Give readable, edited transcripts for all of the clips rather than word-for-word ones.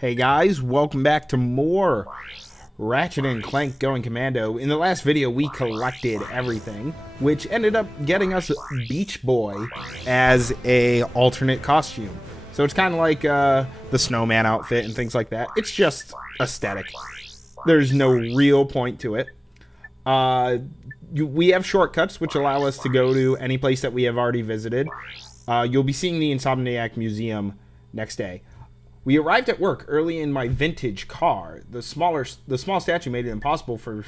Hey guys, welcome back to more Ratchet and Clank Going Commando. In the last video, we collected everything, which ended up getting us Beach Boy as a alternate costume. So it's kind of like the snowman outfit and things like that. It's just aesthetic. There's no real point to it. We have shortcuts, which allow us to go to any place that we have already visited. You'll be seeing the Insomniac Museum next day. We arrived at work early in my vintage car. The small statue made it impossible for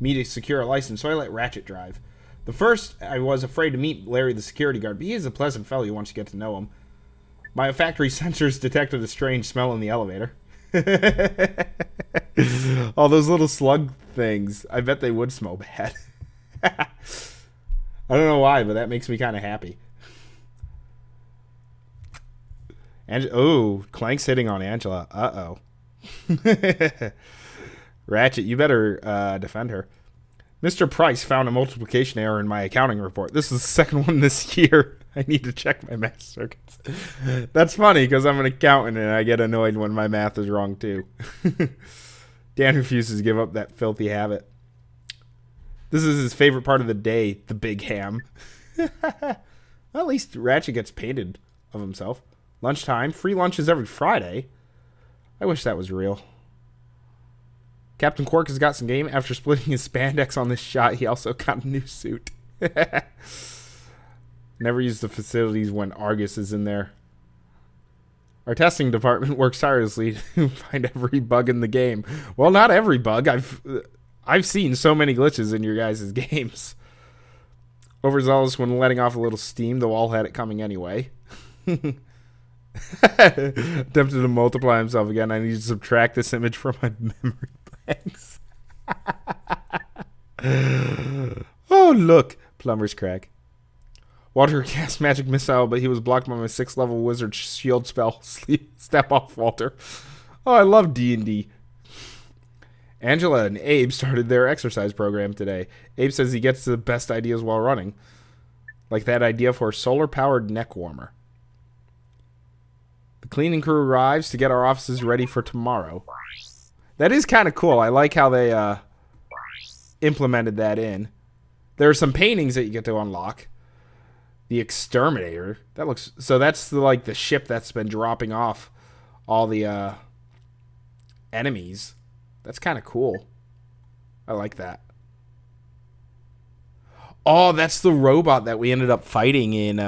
me to secure a license, so I let Ratchet drive. The first, I was afraid to meet Larry the security guard, but he is a pleasant fellow once you get to know him. My factory sensors detected a strange smell in the elevator. All those little slug things, I bet they would smell bad. I don't know why, but that makes me kind of happy. Oh, Clank's hitting on Angela. Uh-oh. Ratchet, you better defend her. Mr. Price found a multiplication error in my accounting report. This is the second one this year. I need to check my math circuits. That's funny, because I'm an accountant, and I get annoyed when my math is wrong, too. Dan refuses to give up that filthy habit. This is his favorite part of the day, the big ham. Well, at least Ratchet gets painted of himself. Lunchtime. Free lunches every Friday. I wish that was real. Captain Quark has got some game. After splitting his spandex on this shot, he also got a new suit. Never use the facilities when Argus is in there. Our testing department works tirelessly to find every bug in the game. Well, not every bug. I've seen so many glitches in your guys' games. Overzealous when letting off a little steam, though all had it coming anyway. Attempted to multiply himself again. I need to subtract this image from my memory banks. Oh, look. Plumber's crack. Walter cast magic missile, but he was blocked by my 6th level wizard shield spell. Step off, Walter. Oh, I love D&D. Angela and Abe started their exercise program today. Abe says he gets the best ideas while running. Like that idea for a solar-powered neck warmer. The cleaning crew arrives to get our offices ready for tomorrow. That is kind of cool. I like how they implemented that in. There are some paintings that you get to unlock. The Exterminator. That looks so. That's the ship that's been dropping off all the enemies. That's kind of cool. I like that. Oh, that's the robot that we ended up fighting in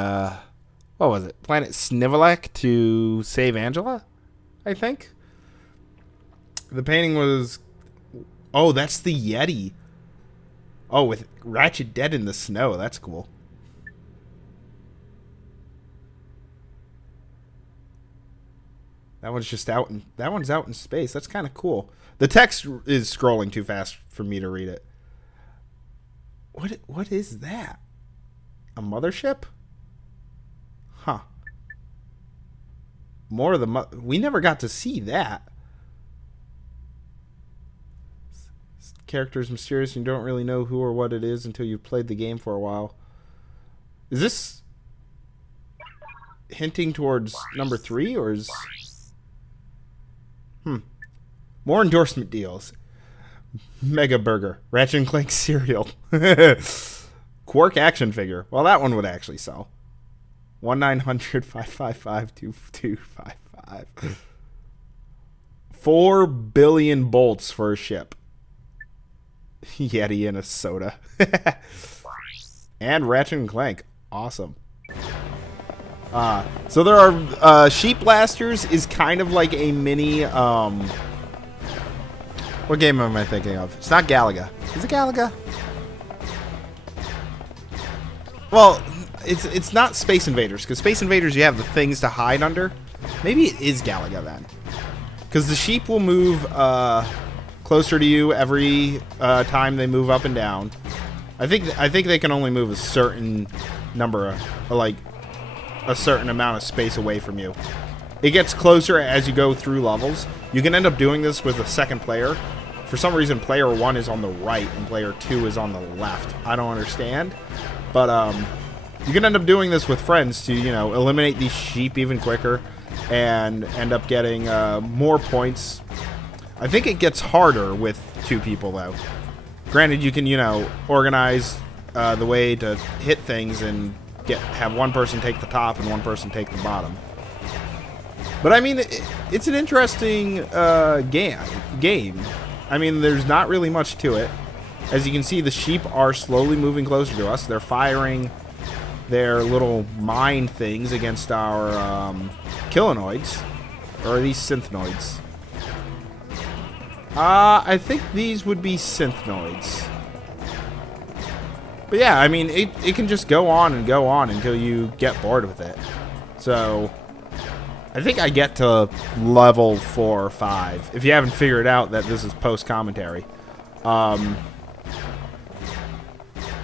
what was it? Planet Snivelek to save Angela, I think. The painting was... Oh, that's the Yeti. Oh, with Ratchet dead in the snow. That's cool. That one's just out in... That one's out in space. That's kind of cool. The text is scrolling too fast for me to read it. What is that? A mothership? Huh. More of the... We never got to see that. This character is mysterious and you don't really know who or what it is until you've played the game for a while. Is this hinting towards number 3 or is... More endorsement deals. Mega Burger. Ratchet and Clank cereal. Quark action figure. Well, that one would actually sell. 1-900-555-2255. 4 billion bolts for a ship. Yeti and a soda. And Ratchet and Clank. Awesome. So there are Sheep Blasters is kind of like a mini what game am I thinking of? It's not Galaga. Is it Galaga? Well, it's not Space Invaders, because Space Invaders you have the things to hide under. Maybe it is Galaga then, because the sheep will move closer to you every time they move up and down. I think they can only move a certain number of, like a certain amount of space away from you. It gets closer as you go through levels. You can end up doing this with a second player. For some reason, player 1 is on the right and player 2 is on the left. I don't understand, but you can end up doing this with friends to, eliminate these sheep even quicker. and end up getting more points. I think it gets harder with 2 people, though. Granted, you can, you know, organize the way to hit things and have one person take the top and one person take the bottom. But I mean, it's an interesting game. I mean, there's not really much to it. As you can see, the sheep are slowly moving closer to us. They're firing their little mine things against our kilinoids, or are these synthnoids? I think these would be synthnoids. But yeah, I mean, it can just go on and go on until you get bored with it. So, I think I get to level 4 or 5. If you haven't figured out that this is post-commentary.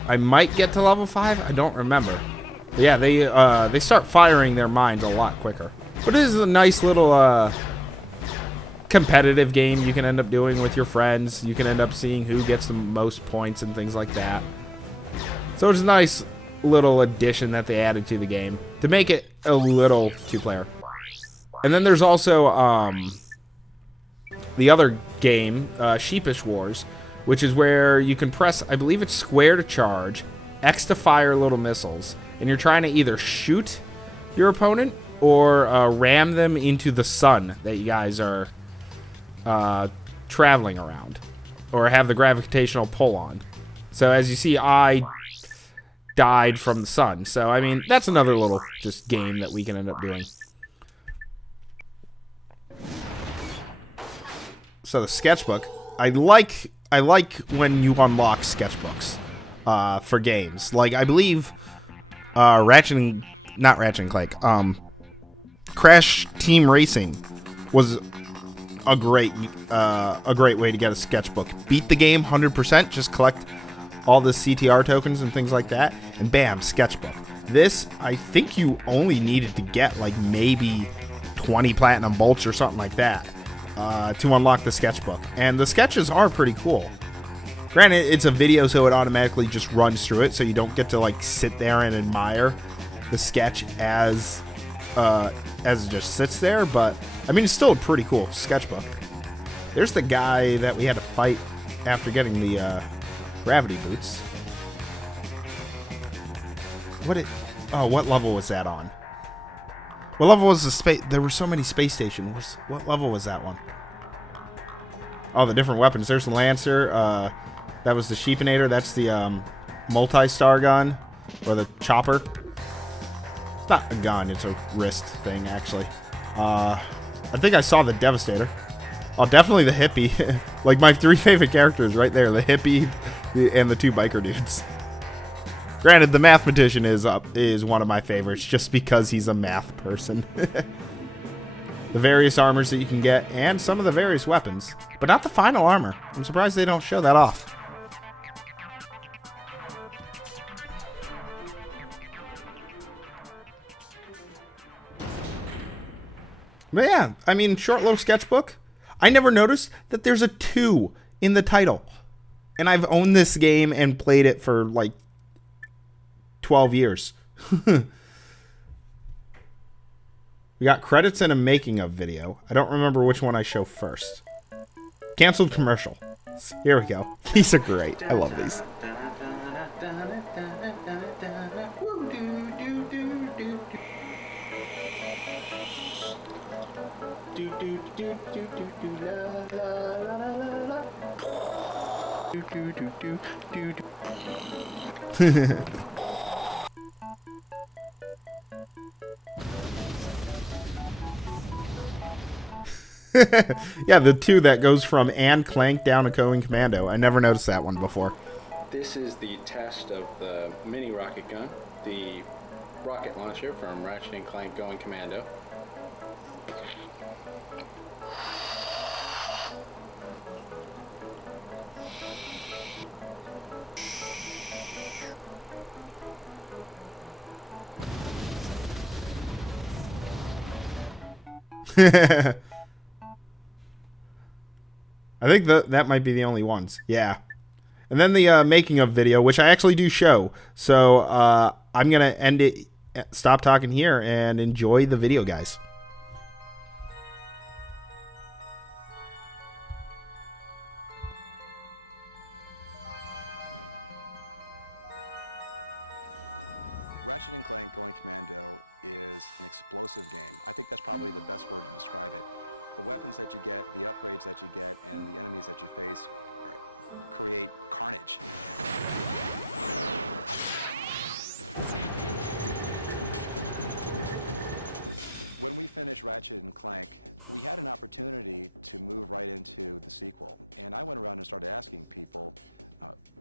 I might get to level 5. I don't remember. But yeah, they start firing their mines a lot quicker. But it is a nice little competitive game you can end up doing with your friends. You can end up seeing who gets the most points and things like that. So it's a nice little addition that they added to the game to make it a little 2-player. And then there's also the other game, Sheepish Wars, which is where you can press, I believe it's square to charge, X to fire little missiles, and you're trying to either shoot your opponent or ram them into the sun that you guys are traveling around, or have the gravitational pull on. So as you see, I died from the sun. So, I mean, that's another little just game that we can end up doing. So the sketchbook, I like when you unlock sketchbooks for games. Like, I believe not Ratchet Clank, Crash Team Racing was a great way to get a sketchbook. Beat the game 100%, just collect all the CTR tokens and things like that, and bam, sketchbook. This, I think you only needed to get like maybe 20 platinum bolts or something like that to unlock the sketchbook. And the sketches are pretty cool. Granted, it's a video, so it automatically just runs through it, so you don't get to like sit there and admire the sketch as it just sits there. But I mean, it's still a pretty cool sketchbook. There's the guy that we had to fight after getting the gravity boots. What level was that on? What level was the space? There were so many space stations. What level was that one? Oh, the different weapons. There's the Lancer. That was the Sheepinator. That's the multi-star gun, or the chopper. It's not a gun. It's a wrist thing, actually. I think I saw the Devastator. Oh, definitely the hippie. Like, my 3 favorite characters right there. The hippie and the 2 biker dudes. Granted, the mathematician is one of my favorites just because he's a math person. The various armors that you can get, and some of the various weapons. But not the final armor. I'm surprised they don't show that off. But yeah, I mean, short little sketchbook. I never noticed that there's a 2 in the title. And I've owned this game and played it for like 12 years. We got credits and a making of video. I don't remember which one I show first. Canceled commercial. Here we go. These are great. I love these. Yeah, the 2 that goes from Clank down to Commando. I never noticed that one before. This is the test of the mini rocket gun, the rocket launcher from Ratchet Clank going Commando. I think that might be the only ones. Yeah. And then the making of video, which I actually do show. So I'm going to stop talking here and enjoy the video, guys. Ratchet & Clank Going Commando is an explosive game. I think that's probably the best word to describe it. The weapons that you get, the upgrades that you get, and the enemies that you face create carnage. When we finished Ratchet & Clank, we had an opportunity to move right into the sequel. And I went around and started asking people,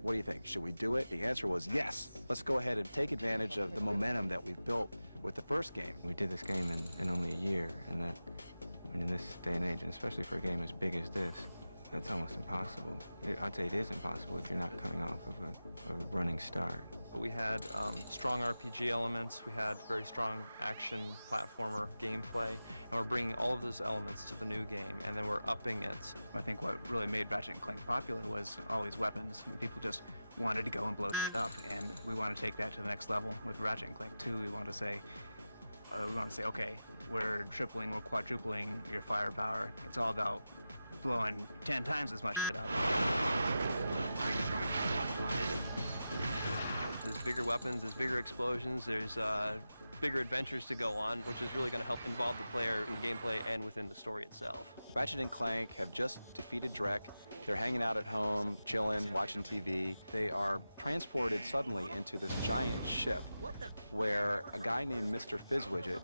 what do you think? Should we do it? The answer was yes. Let's go ahead and take advantage of the momentum that we've built with the first game. We did this game in only a year, and that, I mean, in this day and age, and especially for a game as big as this, that's almost impossible. I'd say it is impossible if you're not coming off of a running start. We had strong RPG elements, we had very strong action platformer gameplay, and we're bringing all of those elements to the new game, and then we're upping it. I think what really made Ratchet & Clank popular was all these weapons. People just wanted to go and blow shit up, and we want to take that to the next level. With Ratchet & Clank 2, we want to say, okay, we're tripling, we're quadrupling your firepower. It's all about blowing 10 times as much shit up. There's bigger weapons, there's bigger explosions, there's bigger adventures to go on, which is really going to help involve the player in gameplay and within the story itself. Ratchet & Clank have just defeated Drek. They're hanging out at home, chilling, watching TV. They are transported suddenly into this giant ship where a guy named Mr. Fizzwidget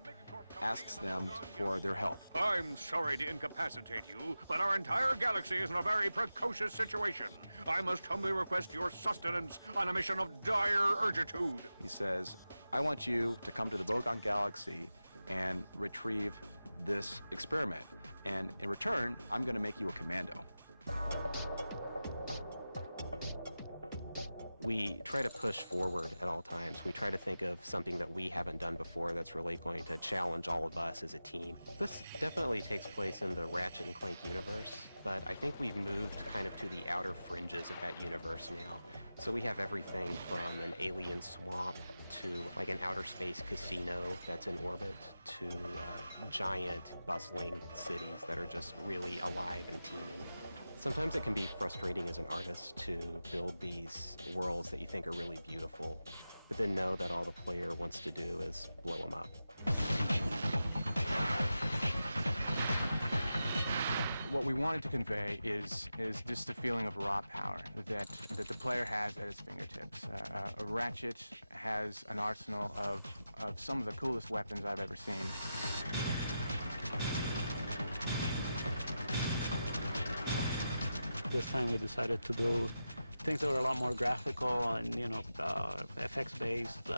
asks them for their help. I'm sorry to incapacitate you, but our entire galaxy is in a very precocious situation. I must humbly request your sustenance on a mission of dire urgitude. He says, I want you to come to the Bogon Galaxy and retrieve this experiment. And in return, I'm going to make you a commando. We try to push forward at all times. We try to think of something that we haven't done before that's really going to challenge all of us as a team. This definitely takes place in the Ratchet & Clank universe, but I think we've moved kind of to the outer fringes of that universe now. So we have everything from an alien swamp to like an outer space casino that's in orbit to giant bustling cities that are just really alive and teeming. Sometimes it can be frustrating as an artist to build these worlds that you think are really beautiful, but then know that all the player wants to do is blow them up. What we wanted to convey is just the feeling of raw power that the player has at his fingertips. Ratchet has an arsenal of some of the coolest weapons I've ever seen. This time we decided to do things that were a lot more graphical and, FX-based,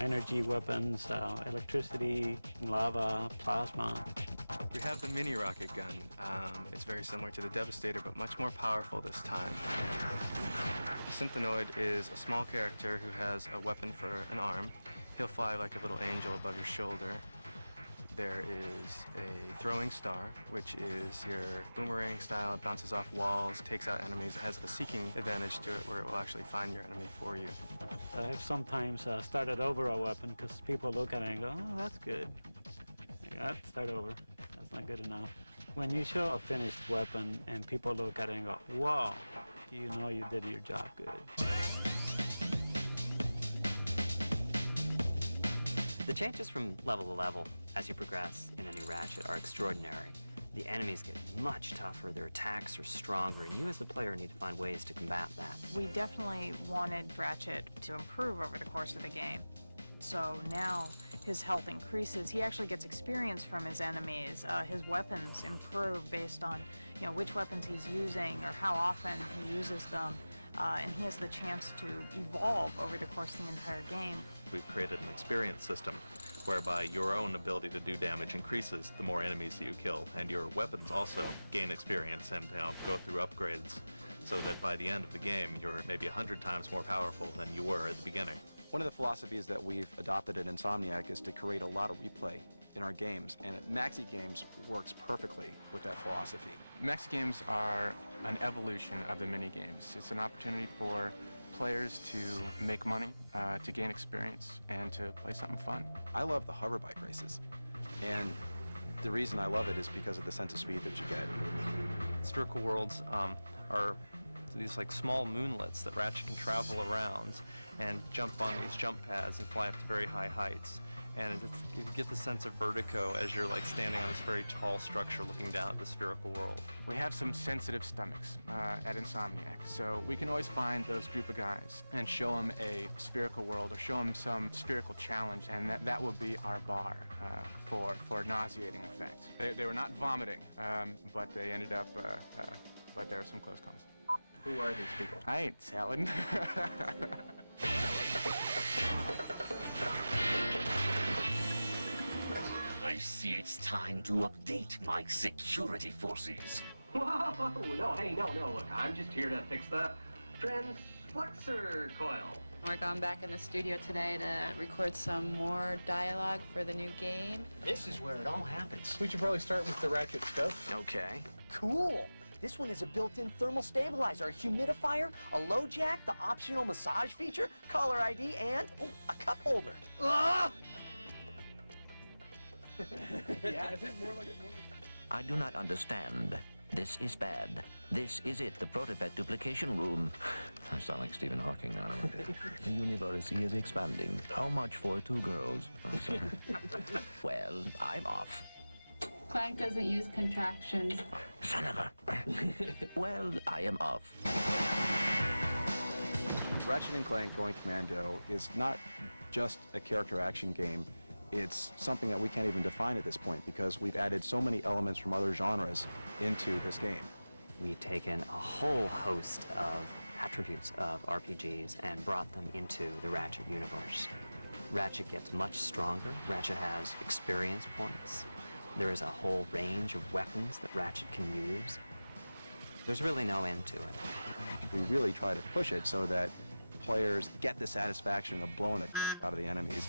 energy weapons, electricity, lava, plasma. We have the mini rocket gun. It's very similar to the Devastator, but much more powerful this time. Synthenoid is a small character who has a weapon for an arm. He'll fly like a little angel above your shoulder. There is a throwing star, which is your boomerang style. It bounces off walls, takes out enemies. It has a seeking advantage to it where it will actually find your enemy for you. I've sometimes started over a weapon because people look at it and go, oh, that's good. I got to start over. That's not good enough. When you show a finished weapon and people look at it and go, whoa, you know you did your job good. The changes from level to level as you progress in a new Ratchet are extraordinary. The enemies get much tougher, their attacks are stronger, and you as the player need to find ways to combat that. We definitely wanted Ratchet to improve over the course of the game. So now his health increases. He actually gets experience from his enemies. His weapons improve based on which weapons he's using or how often he uses them. And he has the chance to evolve over the course of the entire game. We've created an experience system whereby your own ability to do damage increases the more enemies you kill, and your weapons also gain experience and go through upgrades, so that by the end of the game you're maybe 100 times more powerful than you were at the beginning. One of the philosophies that we've adopted at Insomniac is to create a lot of replay in our games, and Maxi Games works perfectly with that philosophy. Maxi games are an evolution of the mini games. It's an opportunity for players to make money, to gain experience, and to play something fun. I love the hover bike races, and the reason I love it is because of the sense of speed that you get. Spherical worlds are these like small moonlets that Ratchet can travel around and jump on these jump pads and fly up to very high heights. And you get the sense of vertigo as you're like standing on this very tall structure looking down at the spherical world. We have some sensitive stomachs at Insomniac, so we can always find those group of guys and show them a spherical world or show them some spherical challenge, and that will be our bar for nauseating effect. They were not vomiting, but they ended up, but there were some close calls. Who are these people? I ain't telling. I see it's time to update my security forces. Whoa, no, hey, no, look, I'm just here to fix the transflexor coil. We're going back in the studio today to record some more dialogue for the new game. This is where it all happens. We should probably start with the Ratchet stuff. Okay. Cool! This one has a built-in thermal stabilizer, a humidifier, a low jack, the optional massage feature, caller ID, and a cup holder. Ah! Yeah, I think more like. I do not understand. This is bad. This is it, the prototype duplication room. I sound like Stephen Hawking now. The universe is expanding. How much for 2 girls? Oh, sorry. Well, I'm off. Clank doesn't use contractions. Son of a... Well, I am off. Ratchet & Clank Going Commando is not just a character action game. It's something that we can't even define at this point because we've added so many elements from other genres into this game. We've taken a whole host of attributes of RPGs and brought them into the Ratchet universe. Ratchet gets much stronger. Ratchet has experience points. There is a whole range of weapons that Ratchet can use. There's really no end to it. We really try to push it so that players get the satisfaction of blowing the crap out of the enemies.